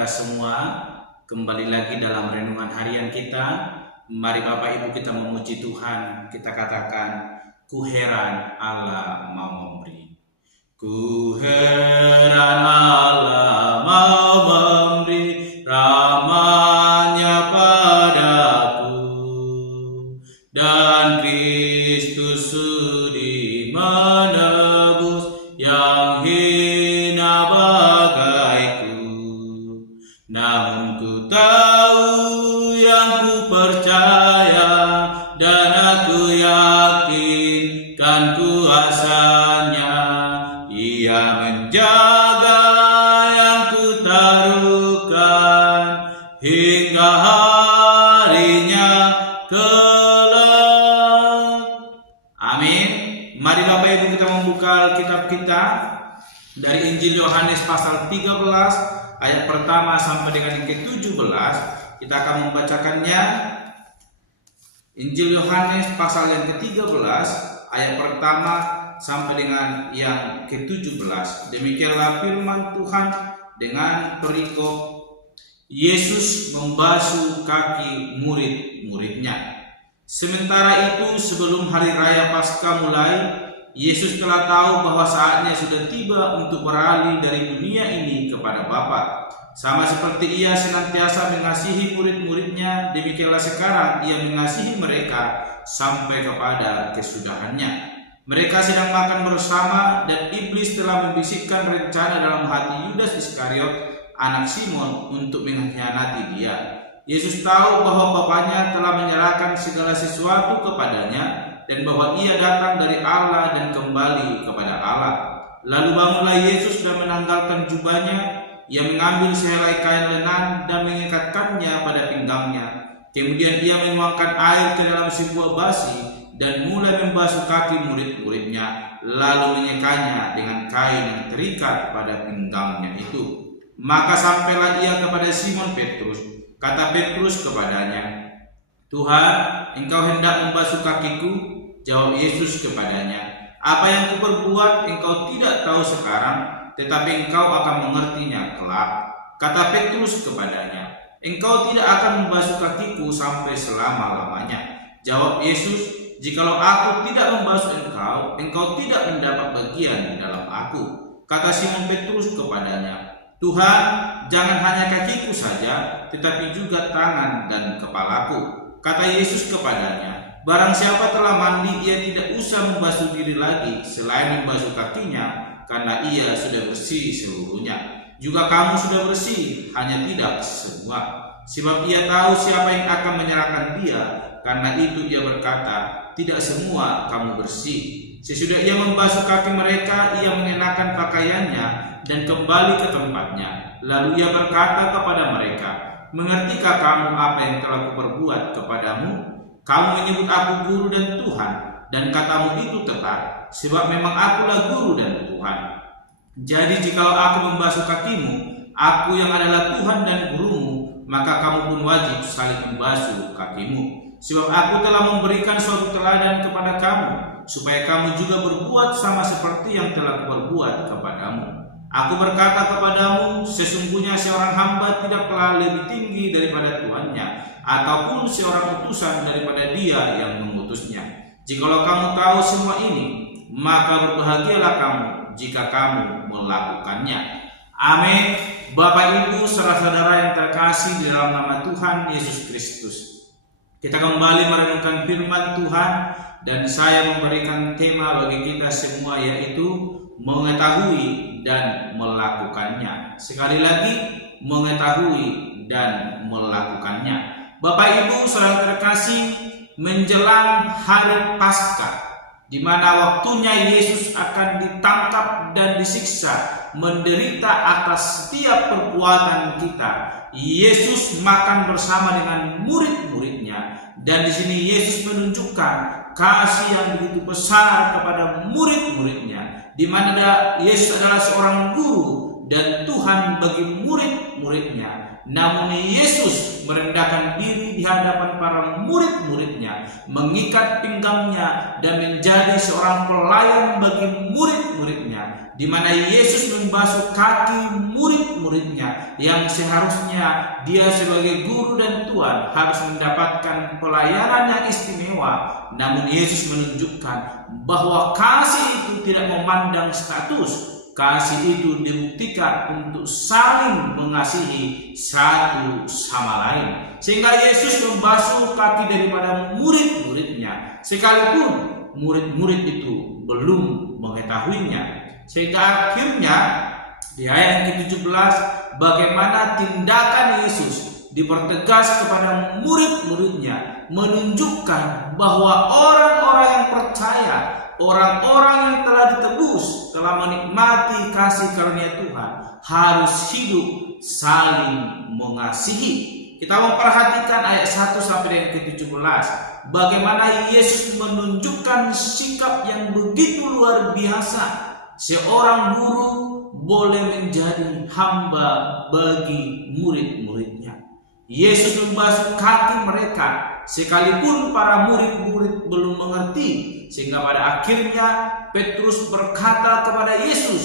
kita semua, kembali lagi dalam renungan harian kita. Mari Bapak Ibu kita memuji Tuhan, kita katakan, ku heran Allah mau memberi. Ku heran Allah mau memberi rahmat-Nya padaku, dan Kristus sudi menebus yang hina bagaiku. Namun ku tahu yang ku percaya, dan aku yakin kan kuasanya. Ia menjaga yang ku taruhkan hingga harinya kelak. Amin. Mari Bapak Ibu kita membuka Alkitab kita dari Injil Yohanes pasal 13 ayat pertama sampai dengan yang ke-17. Kita akan membacakannya. Injil Yohanes pasal yang ke-13 ayat pertama sampai dengan yang ke-17. Demikianlah firman Tuhan dengan perikop Yesus membasuh kaki murid-muridnya. Sementara itu, sebelum hari raya Paskah mulai, Yesus telah tahu bahwa saatnya sudah tiba untuk beralih dari dunia ini kepada Bapa. Sama seperti Ia senantiasa mengasihi murid-muridnya, demikianlah sekarang Ia mengasihi mereka sampai kepada kesudahannya. Mereka sedang makan bersama, dan iblis telah membisikkan rencana dalam hati Yudas Iskariot, anak Simon, untuk mengkhianati Dia. Yesus tahu bahwa Bapanya telah menyerahkan segala sesuatu kepadanya, dan bahwa Ia datang dari Allah dan kembali kepada Allah. Lalu bangunlah Yesus dan menanggalkan jubahnya. Ia mengambil sehelai kain lenan dan mengikatkannya pada pinggangnya. Kemudian Ia menuangkan air ke dalam sebuah basi dan mulai membasuh kaki murid-muridnya, lalu menyekanya dengan kain yang terikat pada pinggangnya itu. Maka sampailah Ia kepada Simon Petrus. Kata Petrus kepadanya, "Tuhan, Engkau hendak membasuh kakiku?" Jawab Yesus kepadanya, "Apa yang kuperbuat Engkau tidak tahu sekarang, tetapi Engkau akan mengertinya kelak." Kata Petrus kepadanya, "Engkau tidak akan membasuh kakiku sampai selama-lamanya." Jawab Yesus, "Jikalau aku tidak membasuh engkau, engkau tidak mendapat bagian di dalam aku." Kata Simon Petrus kepadanya, "Tuhan, jangan hanya kakiku saja, tetapi juga tangan dan kepalaku." Kata Yesus kepadanya, "Barang siapa telah mandi, ia tidak usah membasuh diri lagi selain membasuh kakinya, karena ia sudah bersih seluruhnya. Juga kamu sudah bersih, hanya tidak semua. Sebab ia tahu siapa yang akan menyerahkan dia, karena itu ia berkata, tidak semua kamu bersih." Sesudah ia membasuh kaki mereka, ia mengenakan pakaiannya dan kembali ke tempatnya. Lalu ia berkata kepada mereka, "Mengertikah kamu apa yang telah kuperbuat kepadamu? Kamu menyebut aku guru dan Tuhan, dan katamu itu tepat, sebab memang akulah guru dan Tuhan. Jadi jikalau aku membasuh kakimu, aku yang adalah Tuhan dan gurumu, maka kamu pun wajib saling membasuh kakimu. Sebab aku telah memberikan suatu teladan kepada kamu, supaya kamu juga berbuat sama seperti yang telah kuperbuat kepadamu. Aku berkata kepadamu, sesungguhnya seorang hamba tidaklah lebih tinggi daripada tuannya, ataupun seorang utusan daripada dia yang mengutusnya. Jikalau kamu tahu semua ini, maka berbahagialah kamu jika kamu melakukannya." Amin. Bapak Ibu, saudara-saudara yang terkasih di dalam nama Tuhan Yesus Kristus, kita kembali merenungkan firman Tuhan, dan saya memberikan tema bagi kita semua, yaitu mengetahui dan melakukannya. Sekali lagi, mengetahui dan melakukannya. Bapak Ibu, saudara terkasih, menjelang hari Paskah, di mana waktunya Yesus akan ditangkap dan disiksa, menderita atas setiap perbuatan kita. Yesus makan bersama dengan murid-muridnya, dan di sini Yesus menunjukkan kasih yang begitu besar kepada murid-muridnya, di mana Yesus adalah seorang guru dan Tuhan bagi murid-muridnya. Namun Yesus merendahkan diri di hadapan para murid-muridnya, mengikat pinggangnya dan menjadi seorang pelayan bagi murid-muridnya. di mana Yesus membasuh kaki murid-muridnya yang seharusnya dia sebagai guru dan Tuhan harus mendapatkan pelayanan yang istimewa. Namun Yesus menunjukkan bahwa kasih itu tidak memandang status. Kasih itu dibuktikan untuk saling mengasihi satu sama lain. Sehingga Yesus membasuh kaki daripada murid-muridnya, sekalipun murid-murid itu belum mengetahuinya. Sehingga akhirnya di ayat ke-17 bagaimana tindakan Yesus dipertegas kepada murid-muridnya, menunjukkan bahwa orang-orang yang percaya, orang-orang yang telah ditebus, telah menikmati kasih karunia Tuhan, harus hidup saling mengasihi. Kita memperhatikan ayat 1 sampai dengan ke-17, bagaimana Yesus menunjukkan sikap yang begitu luar biasa. Seorang guru boleh menjadi hamba bagi murid-muridnya. Yesus membasuh kaki mereka sekalipun para murid-murid belum mengerti, sehingga pada akhirnya Petrus berkata kepada Yesus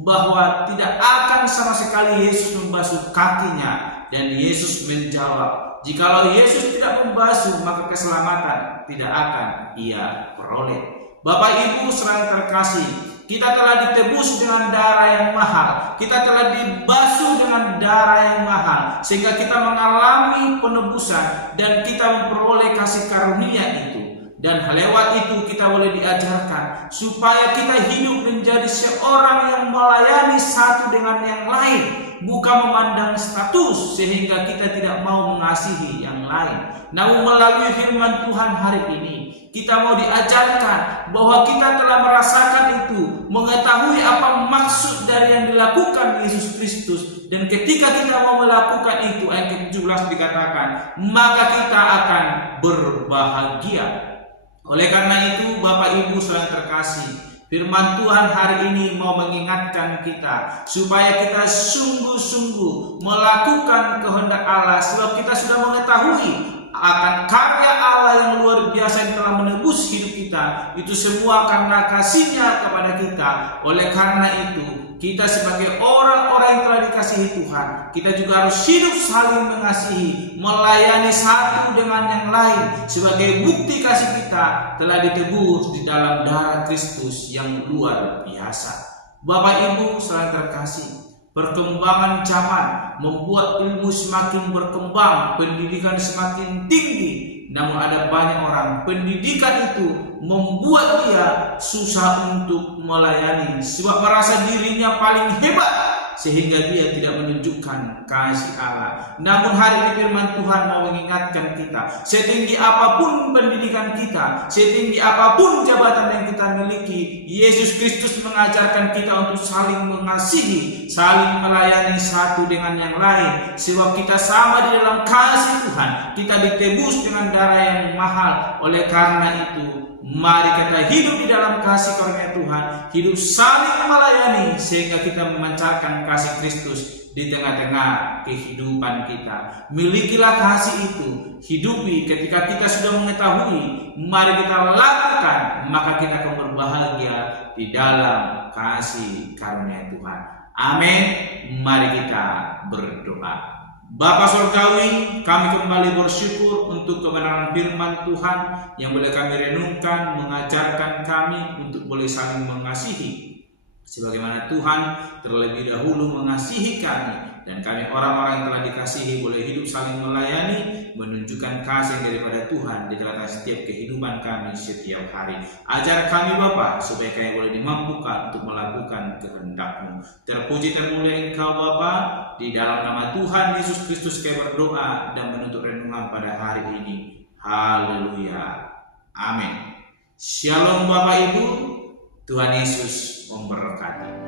bahwa tidak akan sama sekali Yesus membasuh kakinya, dan Yesus menjawab, jikalau Yesus tidak membasuh maka keselamatan tidak akan ia peroleh. Bapak Ibu saudara terkasih, kita telah ditebus dengan darah yang mahal, kita telah dibasuh dengan darah yang mahal, sehingga kita mengalami penebusan dan kita memperoleh kasih karunia itu. Dan lewat itu kita boleh diajarkan supaya kita hidup menjadi seorang yang melayani satu dengan yang lain, bukan memandang status sehingga kita tidak mau mengasihi yang lain. Namun melalui firman Tuhan hari ini kita mau diajarkan bahwa kita telah merasakan itu, mengetahui apa maksud dari yang dilakukan Yesus Kristus, dan ketika kita mau melakukan itu, ayat ke-17 dikatakan, maka kita akan berbahagia. Oleh karena itu, Bapak Ibu saudara terkasih, firman Tuhan hari ini mau mengingatkan kita supaya kita sungguh-sungguh melakukan kehendak Allah, sebab kita sudah mengetahui akan karya Allah yang luar biasa yang telah menebus hidup kita. Itu semua karena kasih-Nya kepada kita. Oleh karena itu, kita sebagai orang-orang yang telah dikasihi Tuhan, kita juga harus hidup saling mengasihi, melayani satu dengan yang lain, sebagai bukti kasih kita telah ditebus di dalam darah Kristus yang luar biasa. Bapak Ibu saudara terkasih, perkembangan zaman membuat ilmu semakin berkembang, pendidikan semakin tinggi. Namun ada banyak orang, pendidikan itu membuat dia susah untuk melayani, sebab merasa dirinya paling hebat, sehingga dia tidak menunjukkan kasih Allah. Namun hari ini firman Tuhan mau mengingatkan kita, setinggi apapun pendidikan kita, setinggi apapun jabatan yang kita miliki, Yesus Kristus mengajarkan kita untuk saling mengasihi, saling melayani satu dengan yang lain, sebab kita sama di dalam kasih Tuhan, kita ditebus dengan darah yang mahal. Oleh karena itu, mari kita hidup di dalam kasih karunia Tuhan, hidup saling melayani, sehingga kita memancarkan kasih Kristus di tengah-tengah kehidupan kita. Milikilah kasih itu, hidupi ketika kita sudah mengetahui, mari kita lakukan, maka kita akan berbahagia di dalam kasih karunia Tuhan. Amin. Mari kita berdoa. Bapa Surgawi, kami kembali bersyukur untuk kebenaran firman Tuhan yang boleh kami renungkan, mengajarkan kami untuk boleh saling mengasihi, sebagaimana Tuhan terlebih dahulu mengasihi kami, dan kami orang-orang yang telah dikasihi boleh hidup saling melayani, menunjukkan kasih daripada Tuhan di dalam setiap kehidupan kami setiap hari. Ajar kami Bapa, supaya kami boleh dimampukan untuk melakukan kehendak-Mu. Terpuji termulia Engkau Bapa, di dalam nama Tuhan Yesus Kristus kami berdoa dan menutup renungan pada hari ini. Haleluya. Amin. Shalom Bapak Ibu, Tuhan Yesus memberkati.